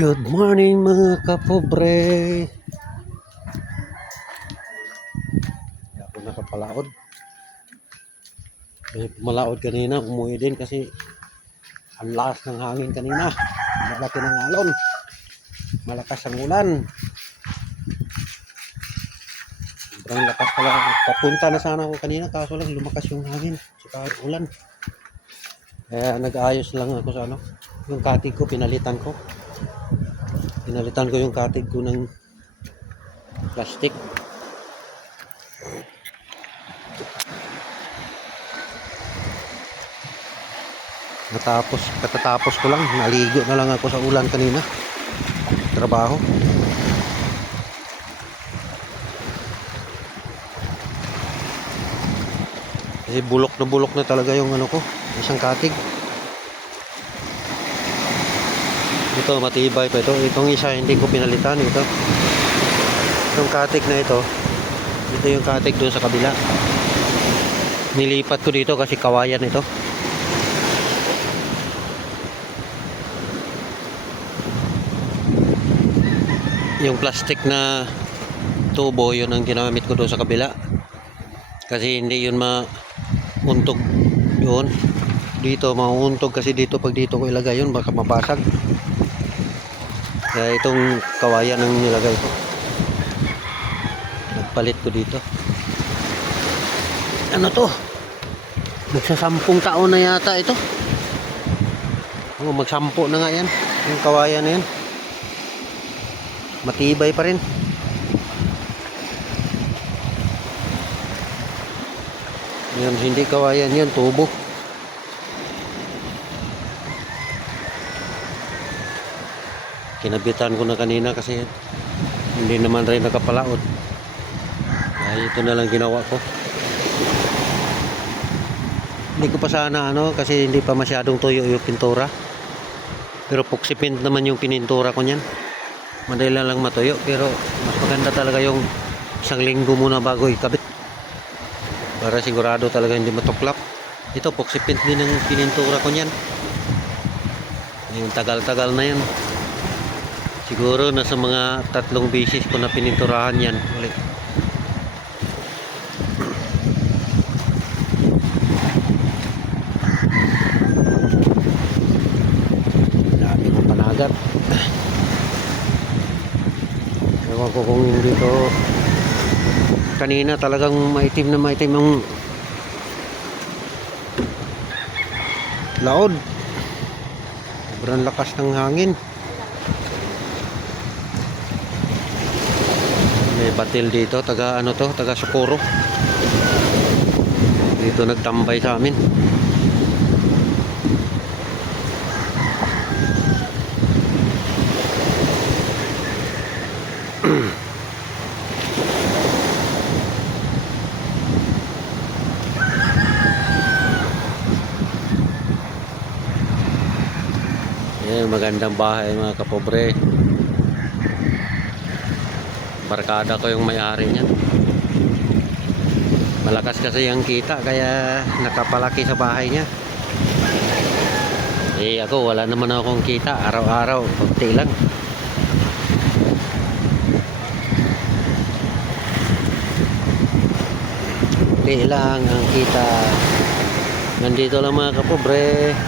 Good morning mga kapobre. Ako nakapalaod. May pumalaod kanina, umuwi din kasi ang lakas ng hangin kanina. Malaki ng alon. Malakas ang ulan. Sobrang lakas pala. Papunta na sana ako kanina kaso lang lumakas yung hangin. Saka ulan. Kaya nag-aayos lang ako sa yung katig ko pinalitan ko. Pinalitan ko yung katig ko ng plastic. Katatapos ko lang, naligo na lang ako sa ulan kanina. Trabaho. Kasi bulok na talaga yung isang katig. Ito matibay pa ito. Itong isa hindi ko pinalitan ito. Itong katig na ito. Ito yung katig doon sa kabila. Nilipat ko dito kasi kawayan ito. Yung plastic na tubo, yun ang ginamit ko doon sa kabila. Kasi hindi yun mauntog yun. Dito mauuntog kasi dito pag dito ko ilagay yun baka mabasag. Kaya itong kawayan ang nilagay ko. Nagpalit ko dito. Ano to? Magsasampung taon na yata ito. Magsampo na nga yan. Yung kawayan na yan. Matibay pa rin. Yan, hindi kawayan yan, tubo. Kinabitan ko na kanina kasi hindi naman rin nakapalaod. Ay, ito na lang ginawa ko. Hindi ko pa sana kasi hindi pa masyadong tuyo yung pintura. Pero epoxy paint naman yung pinintura ko niyan. Madali lang matuyo pero mas maganda talaga yung isang linggo muna bago ikabit para sigurado talaga hindi matuklap. Ito epoxy paint din ang pinintura ko niyan. Yung tagal-tagal na yan. Siguro nasa mga 3 beses ko na pininturahan yan ulit. Dami kong panagat. Ewan ko kung dito kanina talagang maitim ang laod. Sobrang lakas ng hangin. May batil dito, taga Socorro. Dito nagtambay sa amin. Yan, magandang bahay mga kapobre. Barkada ko yung may-ari niyan. Malakas kasi ang kita kaya nakapalaki sa bahay niya. Eh ako wala naman akong kita araw-araw, konti lang. Konti lang ang kita. Nandito lang mga kapobre.